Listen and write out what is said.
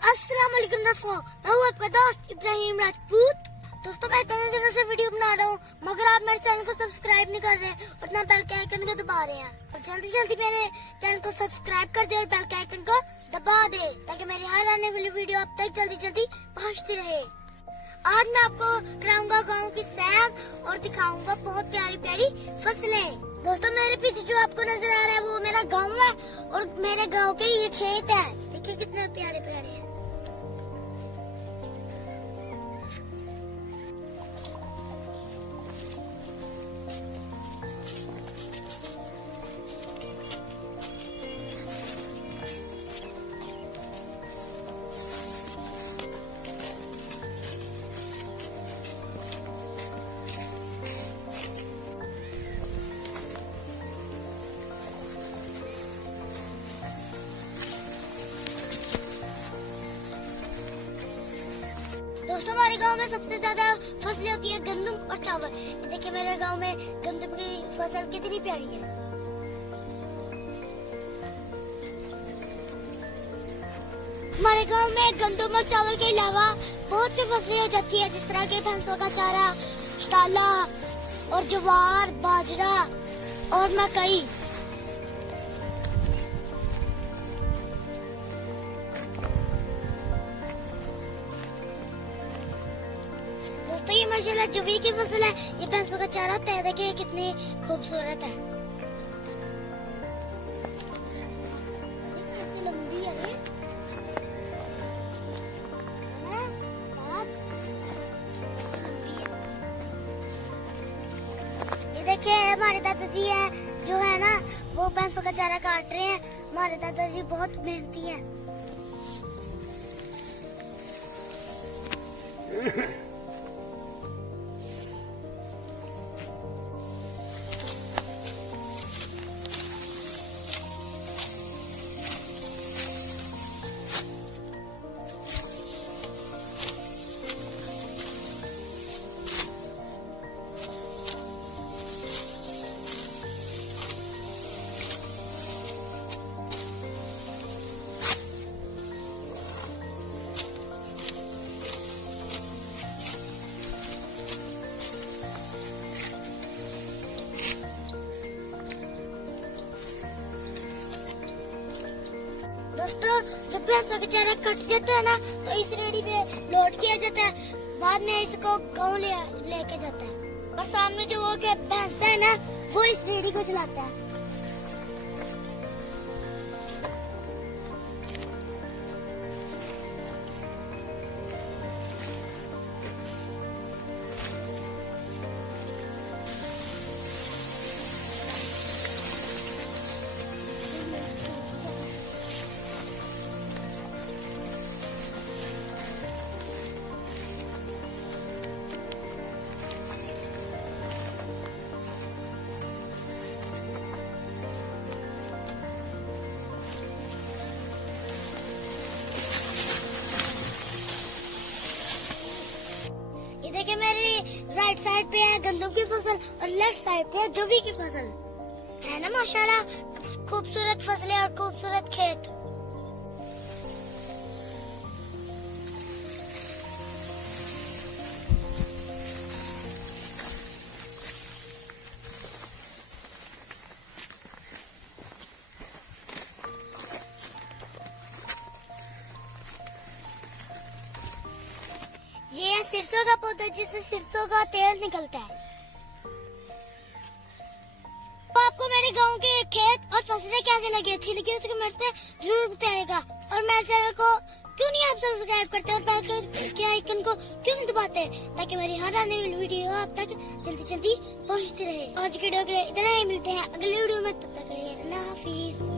अस्सलाम वालेकुम दोस्तों, मैं हूँ आपका दोस्त इब्राहिम राजपूत। दोस्तों मैं इतने दिनों से वीडियो बना रहा हूँ मगर आप मेरे चैनल को सब्सक्राइब नहीं कर रहे और ना बेल के आइकन को दबा रहे हैं। और जल्दी जल्दी मेरे चैनल को सब्सक्राइब कर दे और बेल के आइकन को दबा दे ताकि मेरी हर आने वाली वीडियो आप तक जल्दी जल्दी पहुँचती रहे। आज मैं आपको कराऊंगा गाँव की सैर और दिखाऊंगा बहुत प्यारी प्यारी फसलें। दोस्तों मेरे पीछे जो आपको नजर आ रहा है वो मेरा गाँव है और मेरे गाँव के ये खेत है। देखिए कितने प्यारे प्यारे हैं। दोस्तों हमारे गांव में सबसे ज्यादा फसलें होती है गंदम और चावल। ये देखिए मेरे गांव में गंदम की फसल कितनी प्यारी है। हमारे गांव में गंदम और चावल के अलावा बहुत सी फसलें हो जाती है जिस तरह के भैंसों का चारा, दाला और ज्वार, बाजरा और मकई। दोस्तों ये माशाल्लाह जुवी की फसल है, ये भैंसों का चारा होता है। देखिए कितनी खूबसूरत है। लंबी है ये देखिए हमारे दादाजी है जो है ना वो भैंसों का चारा काट रहे हैं। हमारे दादाजी बहुत मेहनती हैं। दोस्तों जब भैंसों का चारा कट जाता है ना तो इस रेडी पे लोड किया जाता है। बाद में इसको गाँव लेके जाता है और सामने जो वो भैंस है ना वो इस रेडी को चलाता है। देखिए मेरी राइट साइड पे है गंदम की फसल और लेफ्ट साइड पे है जुवी की फसल है ना। माशाल्लाह खूबसूरत फसलें और खूबसूरत खेत। ये सरसों का पौधा जिससे सरसों का तेल निकलता है। तो आपको मेरे गांव के खेत और फसलें कैसे लगी, अच्छी लगी तो कमेंट में जरूर बताइएगा। और मेरे चैनल को क्यों नहीं आप सब्सक्राइब करते और बेल के आइकन को क्यों नहीं दबाते ताकि मेरी हर आने वाली वीडियो आप तक जल्दी जल्दी पहुंचती रहे। आज की वीडियो के लिए इतना ही, मिलते हैं अगली वीडियो में, तब तक के लिए अल्लाह हाफिज।